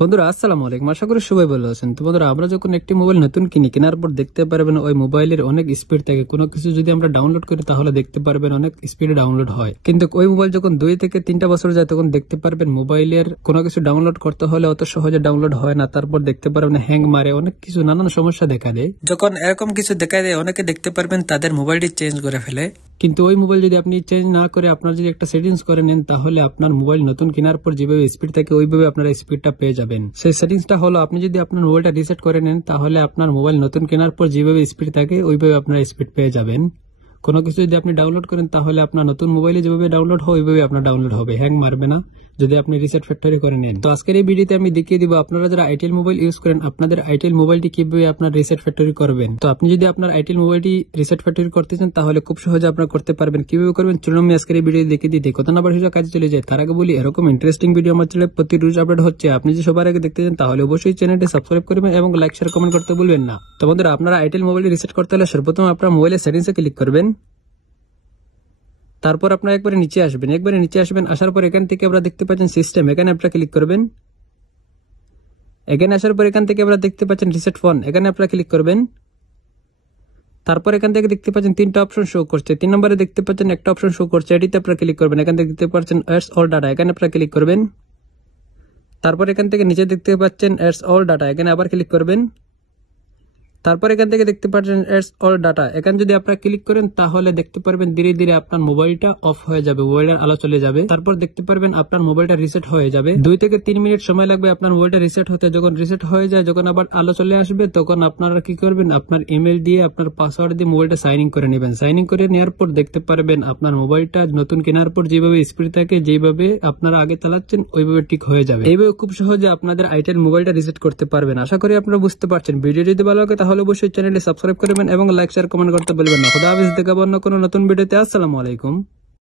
বন্ধুরা আসসালামু আলাইকুম, আশা করি সবাই ভালো আছেন। তো বন্ধুরা, আমরা যখন একটি মোবাইল নতুন কিনি, কেনার পর দেখতে পারবেন ওই মোবাইলের অনেক স্পিড থাকে। কোনো কিছু যদি আমরা ডাউনলোড করি তাহলে দেখতে পারবেন অনেক স্পিডে ডাউনলোড হয়, কিন্তু ওই মোবাইল যখন 2 থেকে 3টা বছর যায় তখন দেখতে পারবেন মোবাইলের কোনো কিছু ডাউনলোড করতে হলে অত সহজে ডাউনলোড হয় না। তারপর দেখতে পারবেন হ্যাং মারে, অনেক কিছু নানান সমস্যা দেখা দেয়। যখন এরকম কিছু দেখা দেয় অনেকে দেখতে পারবেন তাদের মোবাইলটি চেঞ্জ করে ফেলে, কিন্তু ওই মোবাইল যদি আপনি চেঞ্জ না করে আপনার যদি একটা সেটিংস করে নেন তাহলে আপনার মোবাইল নতুন কেনার পর যেভাবে স্পিড থাকে ওইভাবে আপনারা স্পিডটা পেয়ে যাবেন। সেই সেটিংসটা হলো, আপনি যদি আপনার মোবাইলটা রিসেট করে নেন তাহলে আপনার মোবাইল নতুন কেনার পর যেভাবে স্পিড থাকে ওইভাবে আপনারা স্পিড পেয়ে যাবেন। কোনো কিছু যদি আপনি ডাউনলোড করেন তাহলে আপনার নতুন মোবাইলে যেভাবে ডাউনলোড হয় ওইভাবে আপনার ডাউনলোড হবে, হ্যাং মারবে না যদি আপনি রিসেট ফ্যাক্টরি করে নেন। তো আজকের এই ভিডিওতে আমি দেখিয়ে দিব আপনারা যারা আইটেল মোবাইল ইউজ করেন আপনাদের আইটেল মোবাইলটি কিভাবে আপনার রিসেট ফ্যাক্টরি করবেন। তো আপনি যদি আপনার আইটেল মোবাইলটি রিসেট ফ্যাক্টরি করতে চান তাহলে খুব সহজে আপনারা করতে পারবেন। কিভাবে করবেন চলুন আমি আজকের এই ভিডিও দেখিয়ে দিতে কথা না বাড়িয়ে কাজে চলে যায়। তার আগে বলি, এরকম ইন্টারেস্টিং ভিডিও আমার চ্যানেলে প্রতি রোজ আপডেট হচ্ছে। আপনি যদি সবার আগে দেখতে চান তাহলে অবশ্যই চ্যানেলটি সাবস্ক্রাইব করবেন এবং লাইক শেয়ার কমেন্ট করতে ভুলবেন না। তো বন্ধুরা, আপনারা আইটেল মোবাইলটি রিসেট করতে হলে সর্বপ্রথম আপনার মোবাইলের সেটিংসে ক্লিক করবেন। তারপর আপনারা একবারে নিচে আসবেন, আসার পর এখান থেকে আমরা দেখতে পাচ্ছেন সিস্টেম, এখানে আপনারা ক্লিক করবেন। এখানে আসার পর এখান থেকে আমরা দেখতে পাচ্ছেন রিসেট ফোন, এখানে আপনারা ক্লিক করবেন। তারপর এখান থেকে দেখতে পাচ্ছেন 3টা অপশন শো করছে। 3 নম্বরে দেখতে পাচ্ছেন একটা অপশন শো করছে, এটিতে আপনারা ক্লিক করবেন। এখান থেকে দেখতে পাচ্ছেন অ্যাডস অল ডাটা, এখানে আপনারা ক্লিক করবেন। তারপর এখান থেকে নিচে দেখতে পাচ্ছেন অ্যাডস অল ডাটা, এখানে আবার ক্লিক করবেন। তারপর এখান থেকে দেখতে পাচ্ছেন অ্যাডস অল ডাটা, এখানে যদি আপনারা ক্লিক করেন তাহলে দেখতে পারবেন ধীরে ধীরে আপনার মোবাইলটা অফ হয়ে যাবে, মোবাইলের আলো চলে যাবে। তারপর দেখতে পারবেন আপনার মোবাইলটা রিসেট হয়ে যাবে। 2 থেকে 3 মিনিট সময় লাগবে আপনার মোবাইলটা রিসেট হতে। যখন রিসেট হয়ে যায়, যখন আবার আলো চলে আসবে, তখন আপনারা কি করবেন, আপনার ইমেল দিয়ে আপনার পাসওয়ার্ড দিয়ে মোবাইলটা সাইন ইন করে নেবেন। সাইন ইন করে নেওয়ার পর দেখতে পারবেন আপনার মোবাইলটা নতুন কেনার পর যেভাবে স্পিড থাকে, যেভাবে আপনারা আগে চালাচ্ছেন ওইভাবে ঠিক হয়ে যাবে। এইভাবে খুব সহজে আপনাদের আইটেল মোবাইলটা রিসেট করতে পারবেন। আশা করি আপনারা বুঝতে পারছেন। ভিডিও যদি ভালো লাগে তাহলে অবশ্যই চ্যানেলটি সাবস্ক্রাইব করবেন এবং লাইক শেয়ার কমেন্ট করতে বলবেন না। খোদা হাফেজ, দেখাবো অন্য কোনো নতুন ভিডিওতে। আসসালামু আলাইকুম।